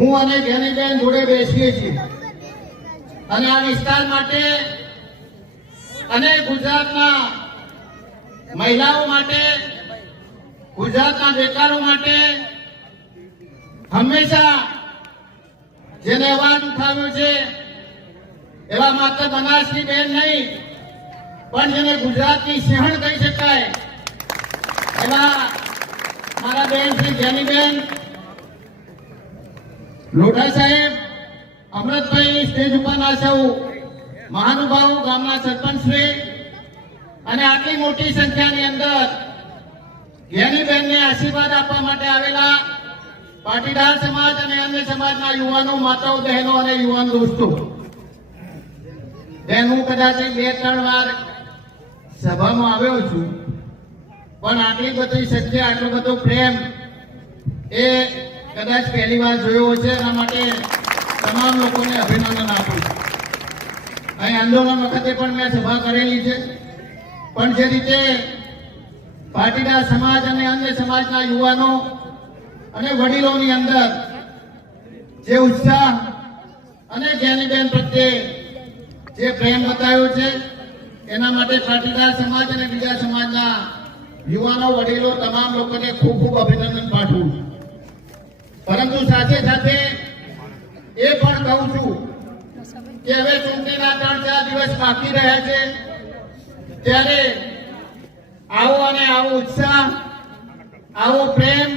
હું અને જેનીબેન જોડે બેસીએ છીએ. અને આ વિસ્તાર માટે અને ગુજરાતના મહિલાઓ માટે, ગુજરાતના બેકારો માટે હંમેશા જેને અવાજ ઉઠાવ્યો છે, એવા માત્ર બનાસની બેન નહીં, પણ જેને ગુજરાતની સિંહણ કહી શકાય, એવા મારા બેન શ્રી જેનીબેન લોઢા સાહેબ, અમૃતભાઈ સ્ટેજ ઉપરના સૌ મહાનુભાવો ગામના સરપંચ શ્રી. અને આટલી મોટી સંખ્યાની અંદર જ્ઞાનીબેનને આશીર્વાદ આપવા માટે આવેલા પાટીદાર સમાજ અને અન્ય સમાજના યુવાનો, માતાઓ, બહેનો અને યુવાન દોસ્તો. બેન, હું કદાચ બે ત્રણ વાર સભામાં આવ્યો છું, પણ આટલી બધી સંખ્યા, આટલો બધો પ્રેમ એ કદાચ પહેલી વાર જોયો છે, એના માટે તમામ લોકોને અભિનંદન આપું અહીં આંદોલન વખતે પણ મેં સભા કરેલી છે. પણ જે રીતે પાટીદાર સમાજ અને અન્ય સમાજના યુવાનો અને વડીલોની અંદર જે ઉત્સાહ અને જ્ઞાનીબેન પ્રત્યે જે પ્રેમ બતાવ્યો છે, એના માટે પાટીદાર સમાજ અને બીજા સમાજના યુવાનો, વડીલો, તમામ લોકોને ખૂબ ખૂબ અભિનંદન પાઠવું છું. પરંતુ સાથે સાથે એ પણ કહું છું કે હવે ચૂંટણીના ત્રણ ચાર દિવસ બાકી રહ્યા છે, ત્યારે આવો અને આવો ઉત્સાહ, આવો પ્રેમ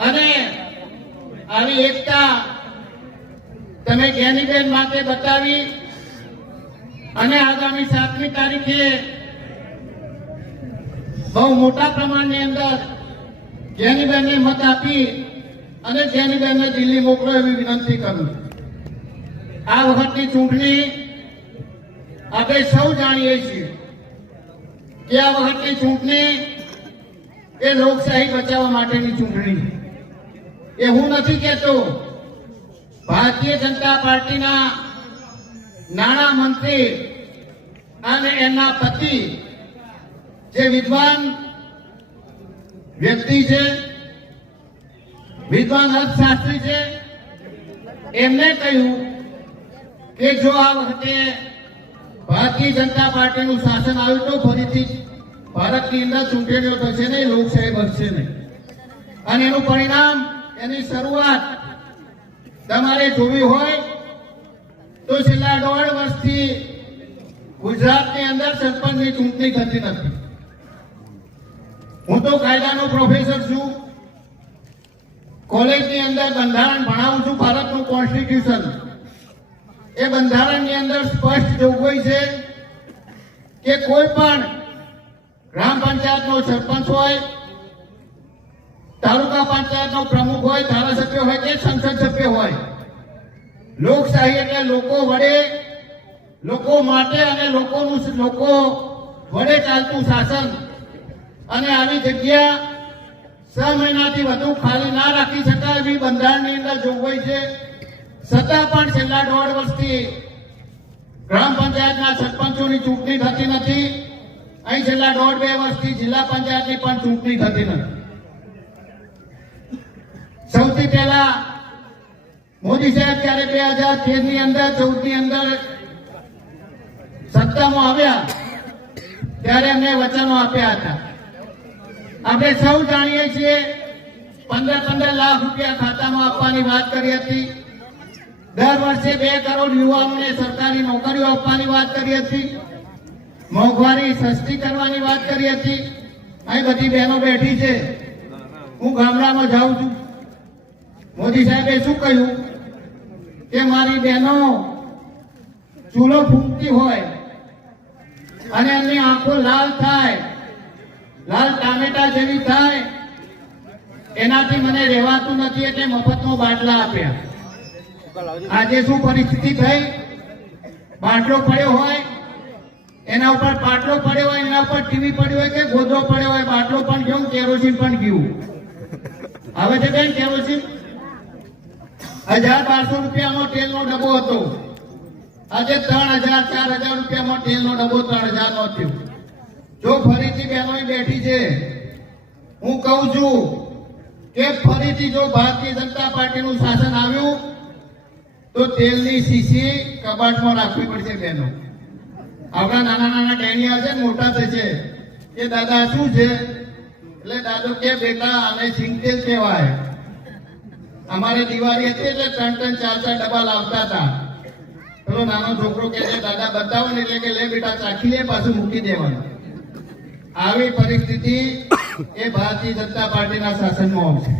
અને આવી એકતા તમે જ્ઞાનીબેન માટે બતાવી અને આગામી સાતમી તારીખે બહુ મોટા પ્રમાણની અંદર જ્ઞાનીબેનને મત આપી અને જ્ઞાનીબેનને દિલ્હી મોકલો એવી વિનંતી કરું આ વખતની ચૂંટણી આપણે સૌ જાણીએ છીએ કે આ વખતની ચૂંટણી એ લોકશાહી બચાવવા માટેની ચૂંટણી એ હું નથી કહેતો. ભારતીય જનતા પાર્ટીના નાણાં મંત્રી અને એમના પતિ જે વિદ્વાન વ્યક્તિ છે વિદ્વાન અર્થશાસ્ત્રી છે. એમને કહ્યું કે જો આ વખતે ભારતીય જનતા પાર્ટીનું શાસન આવ્યું તો ફરીથી ભારતની અંદર ચૂંટણીઓ થશે નહીં લોકશાહી બનશે નહીં. અને એનું પરિણામ એની શરૂઆત તમારે જોવી હોય તો છેલ્લા દોઢ વર્ષથી ગુજરાતની અંદર સરપંચની ચૂંટણી થતી નથી. હું તો કાયદાનો પ્રોફેસર છું. કોલેજની અંદર બંધારણ ભણાવું છું, ભારતનું કોન્સ્ટિટ્યુશન એ બંધારણની અંદર સ્પષ્ટ જોગવાઈ છે કે કોઈ પણ ગ્રામ પંચાયતનો સરપંચ હોય, તાલુકા પંચાયતનો પ્રમુખ હોય, ધારાસભ્ય હોય કે સંસદ સભ્ય હોય, લોકશાહી એટલે લોકો વડે, લોકો માટે અને લોકોનું લોકો વડે ચાલતું શાસન. અને આવી જગ્યા છ મહિનાથી વધુ ખાલી ના રાખી શકાય એવી બંધારણની અંદર જોગવાઈ છે. છતાં પણ છેલ્લા દોઢ વર્ષથી ગ્રામ પંચાયતના સરપંચોની ચૂંટણી થતી નથી. અહીં છેલ્લા દોઢ બે વર્ષથી જિલ્લા પંચાયતની પણ ચૂંટણી થતી નથી. સૌથી પહેલા મોદી સાહેબ ત્યારે બે હજાર તેરની અંદર ચૌદની અંદર સત્તામાં આવ્યા, ત્યારે એમને વચનો આપ્યા હતા. આપણે સૌ જાણીએ છીએ પંદર પંદર લાખ રૂપિયા ખાતામાં આપવાની વાત કરી હતી. દર વર્ષે બે કરોડ યુવાઓને સરકારી નોકરીઓ આપવાની વાત કરી હતી. મોંઘવારી સસ્તી કરવાની વાત કરી હતી. અહીં બધી બહેનો બેઠી છે. હું ગામડામાં જાઉં છું. મોદી સાહેબે શું કહ્યું? કે મારી બહેનો ચૂલો ફૂંકતી હોય અને એમની આંખો લાલ થાય. લાલ ટામેટા જેવી થાય, એનાથી મને રહેવાતું નથી એટલે મફતનો બાટલા આપ્યા. આજે શું પરિસ્થિતિ થઈ? બાટલો પડ્યો હોય, એના ઉપર પાટલો પડ્યો હોય, એના ઉપર ટીવી પડ્યો હોય કે ગોદરો પડ્યો હોય, બાટલો પણ ગયું, કેરોસીન પણ ગયું. હવે છે બેન કેરોસીન? હજાર બારસો રૂપિયામાં તેલનો ડબ્બો હતો. આજે ત્રણ હજાર, ચાર હજાર રૂપિયામાં તેલનો ડબ્બો ત્રણ હજાર નો થયો. જો ફરીથી બહેનો બેઠી છે હું કહું છું કે ફરીથી જો ભારતીય જનતા પાર્ટીનું શાસન આવ્યું, તો તેલની શીશી કબાટમાં રાખવી પડશે બહેનો આપણા નાના નાના ડેનિયલ છે મોટા થશે કે દાદા શું છે? એટલે દાદો કે બેટા, આને સિંગતેલ કહેવાય. અમારે દિવાળી હતી એટલે ત્રણ ત્રણ ચાર ચાર ડબ્બા લાવતા હતા. પેલો નાનો છોકરો કે દાદા, બતાવો ને, એટલે કે, લે બેટા, ચાખી લે, પાછું મૂકી દેવાનું. આવી પરિસ્થિતિ એ ભારતીય જનતા પાર્ટીના શાસનમાં આવશે.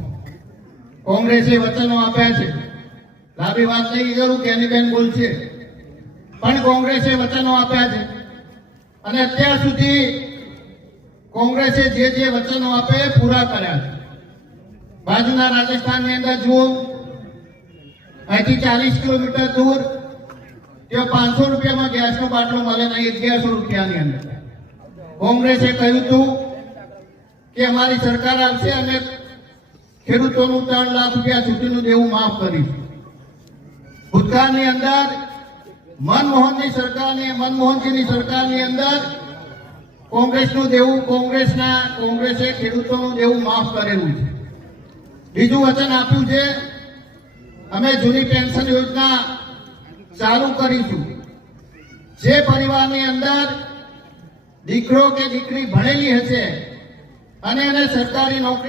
કોંગ્રેસે વચનો આપ્યા છે. લાંબી વાત નહીં કરું કે એની બેન બોલશે પણ કોંગ્રેસે વચનો આપ્યા છે. અને અત્યાર સુધી કોંગ્રેસે જે જે વચનો આપે એ પૂરા કર્યા છે. બાજુના રાજસ્થાનની અંદર જુઓ. અહીંથી ચાલીસ કિલોમીટર દૂર. ત્યાં પાંચસો રૂપિયામાં ગેસનો બાટલો મળે નહીં, અગિયારસો રૂપિયાની અંદર. કોંગ્રેસે કહ્યું હતું કે અમારી સરકાર આવશે અને ખેડૂતોનું ત્રણ લાખ રૂપિયા સુધીનું દેવું માફ કરીશું. ભૂતકાળની અંદર, મનમોહનની સરકારની, મનમોહનજીની સરકારની અંદર કોંગ્રેસનું દેવું કોંગ્રેસના, કોંગ્રેસે ખેડૂતોનું દેવું માફ કરેલું છે. બીજું વચન આપ્યું છે, અમે જૂની પેન્શન યોજના ચાલુ કરીશું. જે પરિવારની અંદર દીકરો કે દીકરી ભણેલી હશે અને એને સરકારી નોકરી